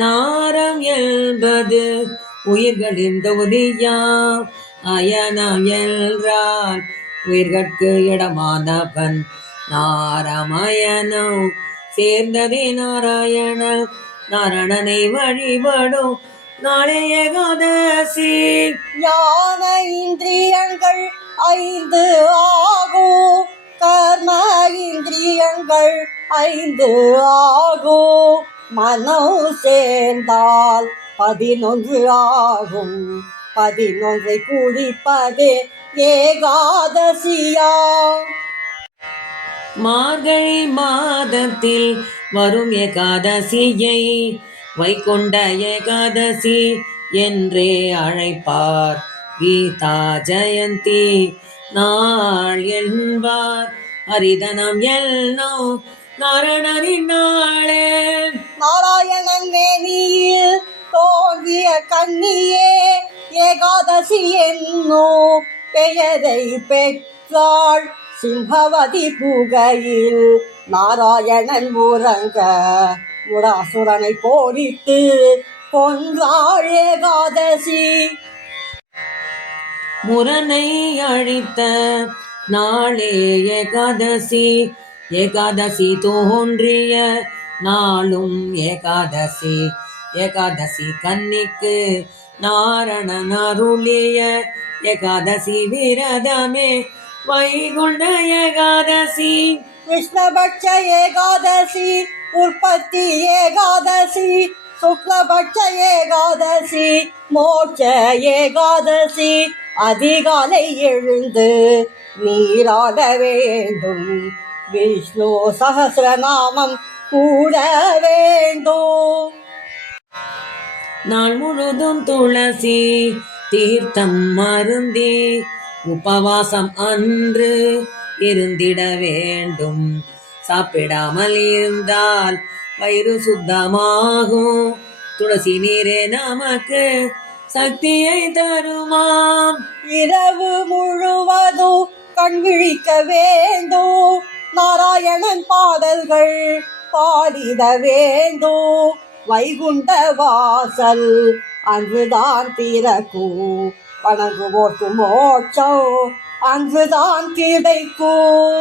நாரம் என்பது உயிர்களின் தொகுதியாம். அயனம் என்றால் உயிர்கட்கு இடமானவன். நாரமயனம் சேர்ந்ததே நாராயணன். நாரணனை வழிபடும் நாளே ஏகாதசி. ஞான இந்திரியங்கள் 5 ஆகும். கர்ம இந்திரியங்கள் 5 ஆகும். மனம் சேர்ந்தால் 11 ஆகும். 11 குறிப்பது ஏகாதசியா. மார்கழி மாதத்தில் வரும் ஏகாதசியை வைகுண்ட ஏகாதசி என்றே அழைப்பார். கீதா ஜெயந்தி நாள் என்பார். ஹரிதனம் எல்லாம் நாரணனின் நாளே. நாராயணன் மேனியில் தோன்றிய கண்ணியே ஏகாதசி என்னும் பெயரை பெற்றாள். சிம்பவதி புகையில் நாராயணன் உறங்க முடாசுரனை போரிட்டு கொன்றாள் ஏகாதசி. முரனை அழித்த நாளே ஏகாதசி. ஏகாதசி தோன்றிய நாளும் ஏகாதசி. ஏகாதசி கன்னிக்கு நாரணன் அருளிய ஏகாதசி விரதமே வைகுண்ட ஏகாதசி. கிருஷ்ணபட்ச ஏகாதசி உற்பத்தி ஏகாதசி. சுக்லபட்ச ஏகாதசி மோட்ச ஏகாதசி. அதிகாலை எழுந்து நீராட வேண்டும். விஷ்ணு சஹஸ்ரநாமம் கூட வேண்டும். நாள் முழுதும் துளசி தீர்த்தம் மருந்தி உபவாசம் அன்று இருந்திட வேண்டும். சாப்பிடாமல் இருந்தால் வயிறு சுத்தமாகும். துளசி நீரே நமக்கு சக்தியை தருமாம். இரவு முழுவதும் கண் விழிக்க வேண்டும். நாராயணன் பாடல்கள் பாடிட வேண்டும். வைகுண்ட வாசல் அன்றுதான் திறக்கும். வணங்குவோர்க்கு மோட்சம் அன்றுதான் கிடைக்கும்.